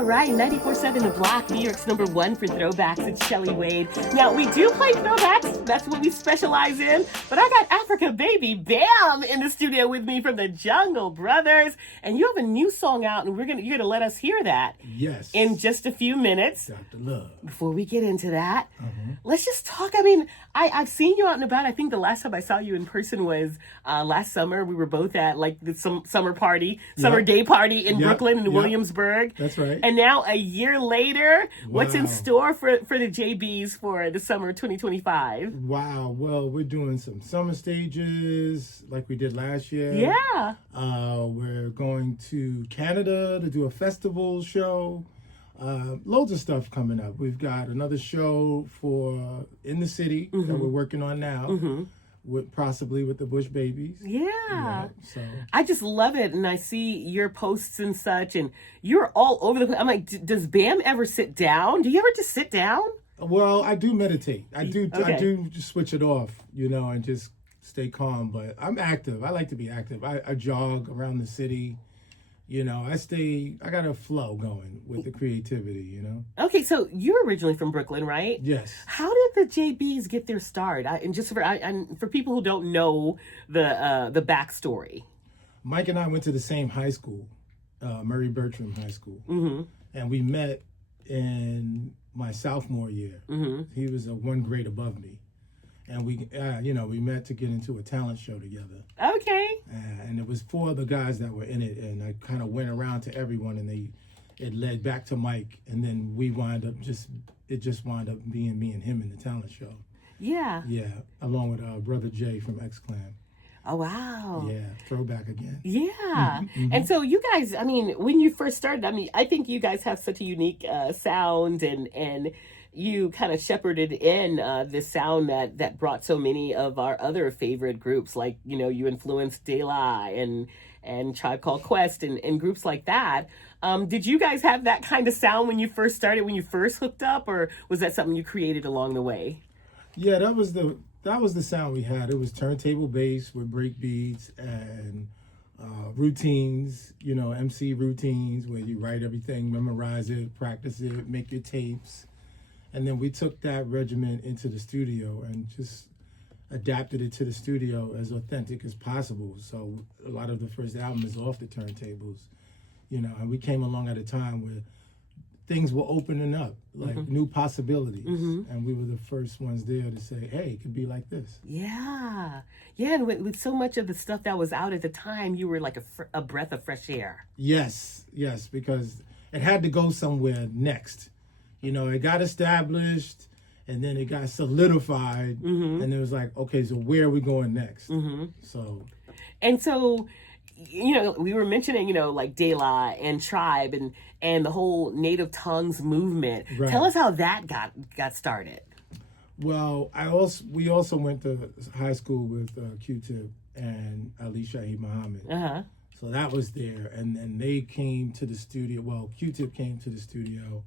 All right, 94.7 The Block, New York's #1 for throwbacks. It's Shelley Wade. Now, we do play throwbacks. That's what we specialize in. But I got Afrika Baby Bam in the studio with me from the Jungle Brothers. And you have a new song out, and you're gonna let us hear that. Yes. In just a few minutes. Dr. Love. Before we get into that, let's just talk. I mean, I've seen you out and about. I think the last time I saw you in person was last summer. We were both at like the summer day party in Brooklyn and Williamsburg. That's right. And now a year later, what's in store for the JBs for the summer 2025? Wow. Well, we're doing some summer stages like we did last year. Yeah. We're going to Canada to do a festival show. Loads of stuff coming up. We've got another show in the city that we're working on now. Possibly with the Bush Babies. Yeah. So I just love it. And I see your posts and such, and you're all over the place. I'm like, does Bam ever sit down? Do you ever just sit down? well, I do meditate. I do Okay. just switch it off, and just stay calm. But I'm active. I like to be active. I jog around the city. I got a flow going with the creativity, Okay, so you're originally from Brooklyn, right? Yes. How did the JBs get their start? And just for people who don't know the backstory. Mike and I went to the same high school, Murray Bertram High School. And we met in my sophomore year. He was one grade above me. And we met to get into a talent show together. Okay. And it was 4 other guys that were in it. And I kind of went around to everyone, and it led back to Mike. And then it just wound up being me and him in the talent show. Yeah. Yeah, along with Brother Jay from X-Clan. Oh, wow. Yeah, throwback again. Yeah. And so you guys, I mean, when you first started, I think you guys have such a unique sound, and you kind of shepherded in this sound that brought so many of our other favorite groups, like, you influenced De La and Tribe Called Quest and groups like that. Did you guys have that kind of sound when you first started, when you first hooked up, or was that something you created along the way? Yeah, that was the sound we had. It was turntable bass with break beats and routines, MC routines where you write everything, memorize it, practice it, make your tapes. And then we took that regiment into the studio and just adapted it to the studio as authentic as possible. So a lot of the first album is off the turntables, and we came along at a time where things were opening up, like new possibilities. And we were the first ones there to say, hey, it could be like this. Yeah. Yeah, and with so much of the stuff that was out at the time, you were like a breath of fresh air. Yes, because it had to go somewhere next. It got established, and then it got solidified, and it was like, okay, so where are we going next? So we were mentioning, like De La and Tribe and the whole Native Tongues movement. Right. Tell us how that got started. Well, we also went to high school with Q-Tip and Ali Shaheed Muhammad. So that was there, and then they came to the studio. Well, Q-Tip came to the studio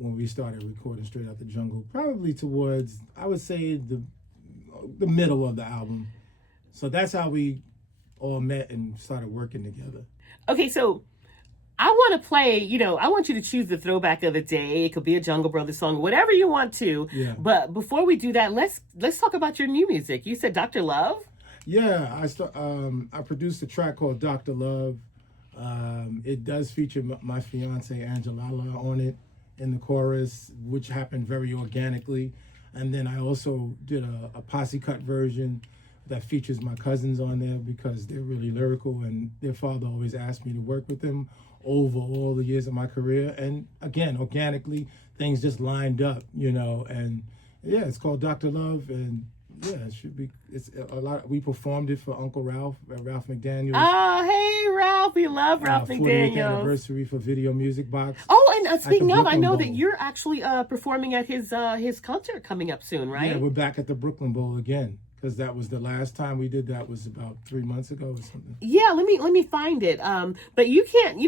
when we started recording Straight Out the Jungle, probably towards, I would say, the middle of the album. So that's how we all met and started working together. Okay, so I want to play, I want you to choose the throwback of the day. It could be a Jungle Brothers song, whatever you want to. Yeah. But before we do that, let's talk about your new music. You said Dr. Love? Yeah, I produced a track called Dr. Love. It does feature my fiance Angela on it in the chorus, which happened very organically. And then I also did a posse cut version that features my cousins on there because they're really lyrical, and their father always asked me to work with them over all the years of my career. And again, organically, things just lined up, and yeah, it's called Dr. Love, and yeah, it's a lot. We performed it for Uncle Ralph McDaniels. Oh, hey, Ralph. We love Ralph 40th McDaniels. anniversary for Video Music Box. Oh, and speaking of, I know Bowl. that you're actually performing at his concert coming up soon, right? Yeah, we're back at the Brooklyn Bowl again, because that was the last time we did that was about 3 months ago or something. Yeah, let me find it. But you can't.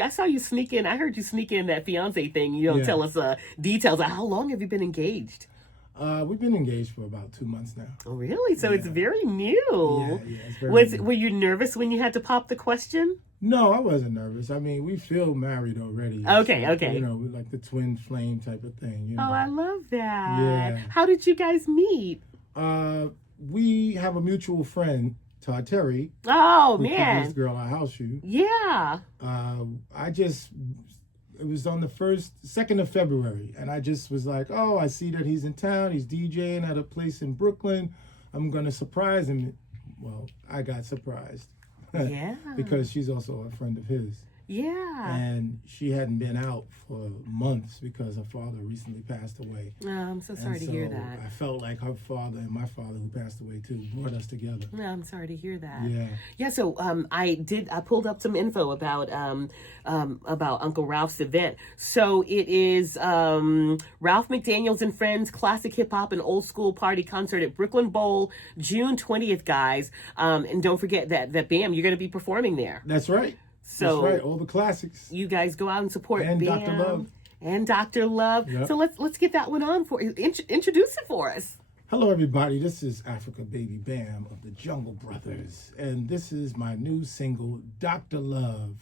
I saw you sneak in. I heard you sneak in that fiance thing. You don't tell us details. How long have you been engaged? We've been engaged for about 2 months now. Oh, really? So it's very new. Yeah, it's very new. Were you nervous when you had to pop the question? No, I wasn't nervous. I mean, we feel married already. Okay, So, okay. You know, like the twin flame type of thing. You know. Oh, I love that. Yeah. How did you guys meet? We have a mutual friend, Todd Terry, Oh, who man. produced Girl I House You. Yeah. It was on the 2nd of February, and I just was like, oh, I see that he's in town. He's DJing at a place in Brooklyn. I'm going to surprise him. Well, I got surprised. Yeah. Because she's also a friend of his. Yeah. And she hadn't been out for months because her father recently passed away. Oh, I'm so sorry to hear that. I felt like her father and my father, who passed away too, brought us together. No, I'm sorry to hear that. Yeah. Yeah. So I pulled up some info about Uncle Ralph's event. So it is Ralph McDaniels and Friends Classic Hip Hop and Old School Party Concert at Brooklyn Bowl, June 20th, guys. And don't forget that Bam, you're going to be performing there. That's right. So that's right, all the classics. You guys go out and support and Bam Dr. Love. And Dr. Love. Yep. So let's get that one on for you. Introduce it for us. Hello, everybody. This is Afrika Baby Bam of the Jungle Brothers, and this is my new single, Dr. Love.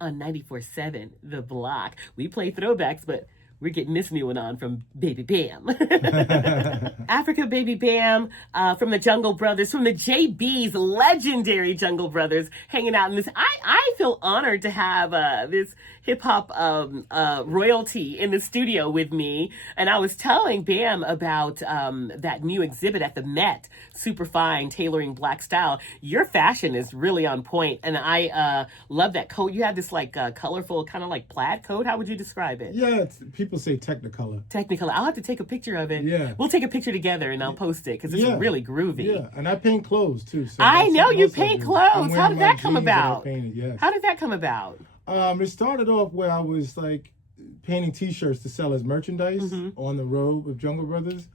On 94.7 The Block. We play throwbacks, but we're getting this new one on from Baby Bam. Afrika Baby Bam from the Jungle Brothers, from the JB's legendary Jungle Brothers, hanging out in this. I feel honored to have this hip-hop royalty in the studio with me. And I was telling Bam about that new exhibit at the Met, Super Fine, Tailoring Black Style. Your fashion is really on point, and I love that coat. You have this like colorful, kind of like plaid coat. How would you describe it? Yeah, people say Technicolor. Technicolor. I'll have to take a picture of it. Yeah. We'll take a picture together and I'll post it because it's really groovy. Yeah, and I paint clothes too. So I know you paint I'm clothes. How did that come jeans that I about? painted, yes. How did that come about? It started off where I was like painting T-shirts to sell as merchandise on the road with Jungle Brothers,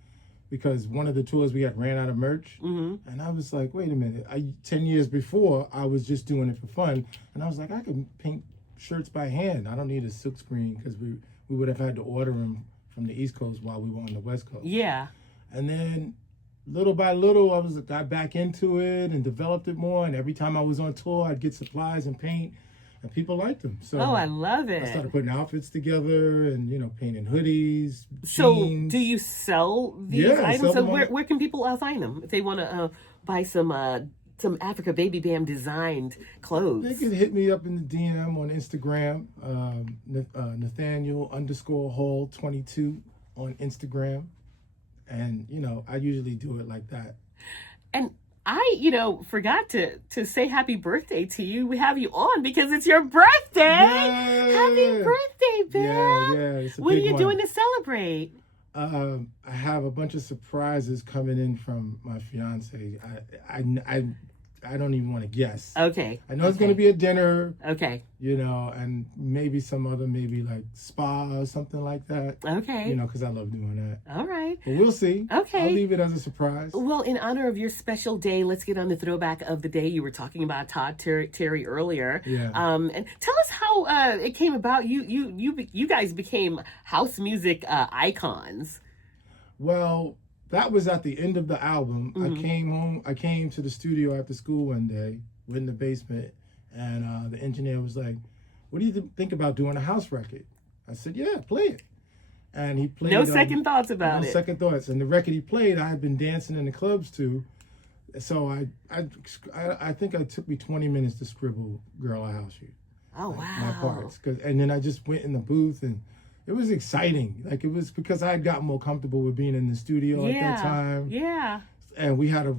because one of the tours we had ran out of merch, and I was like, wait a minute. 10 years before, I was just doing it for fun, and I was like, I can paint shirts by hand. I don't need a silk screen, because we would have had to order them from the East Coast while we were on the West Coast. Yeah. And then little by little, I got back into it and developed it more. And every time I was on tour, I'd get supplies and paint, and people liked them. So I love it. I started putting outfits together and, painting hoodies, So jeans. do you sell these Yeah, I items? sell So them where can people find them if they want to buy some Afrika Baby Bam designed clothes? They can hit me up in the DM on Instagram, Nathaniel_Hall22 on Instagram. And, I usually do it like that. And I, forgot to say happy birthday to you. We have you on because it's your birthday. Yay! Happy birthday, Bam. Yeah, it's a What are big you one. doing to celebrate? I have a bunch of surprises coming in from my fiance. I don't even want to guess. Okay. I know it's going to be a dinner, Okay. and maybe some other, maybe like spa or something like that. Okay. Because I love doing that. All right. But we'll see. Okay. I'll leave it as a surprise. Well, in honor of your special day, let's get on the throwback of the day. You were talking about Todd Terry earlier. Yeah. And tell us how it came about. You guys became house music icons. Well, that was at the end of the album. I came home. I came to the studio after school one day. We're in the basement, and the engineer was like, "What do you think about doing a house record?" I said, "Yeah, play it." And he played. No second thoughts about no it. second thoughts. And the record he played, I had been dancing in the clubs to. So I think it took me 20 minutes to scribble "Girl I House You." Oh, My wow. parts, and then I just went in the booth, and it was exciting. Like, it was because I had gotten more comfortable with being in the studio at that time. Yeah. And we had a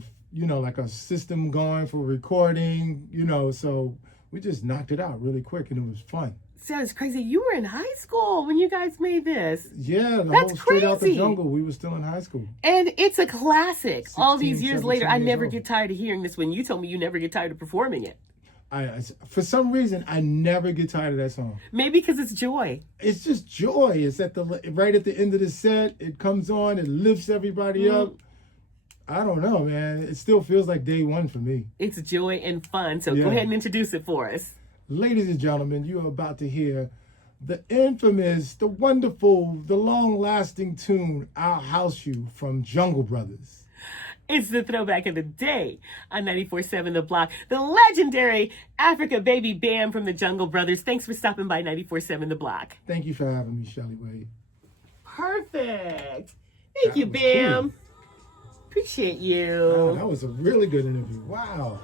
system going for recording, so we just knocked it out really quick, and it was fun. Sounds crazy. You were in high school when you guys made this. Yeah, the That's whole Straight Out the crazy. Jungle, we were still in high school. And it's a classic. All these 16, years later, I 17 never years get tired of hearing this one. You told me you never get tired of performing it. For some reason, I never get tired of that song. Maybe because it's joy. It's just joy. It's right at the end of the set. It comes on. It lifts everybody up. I don't know, man. It still feels like day one for me. It's joy and fun. So Yeah. go ahead and introduce it for us. Ladies and gentlemen, you are about to hear the infamous, the wonderful, the long-lasting tune, "I'll House You" from Jungle Brothers. It's the throwback of the day on 94.7 The Block. The legendary Afrika Baby Bam from the Jungle Brothers. Thanks for stopping by 94.7 The Block. Thank you for having me, Shelley Wade. Perfect. Thank you, was Bam. cool. Appreciate Wow, you. that was a really good interview. Wow.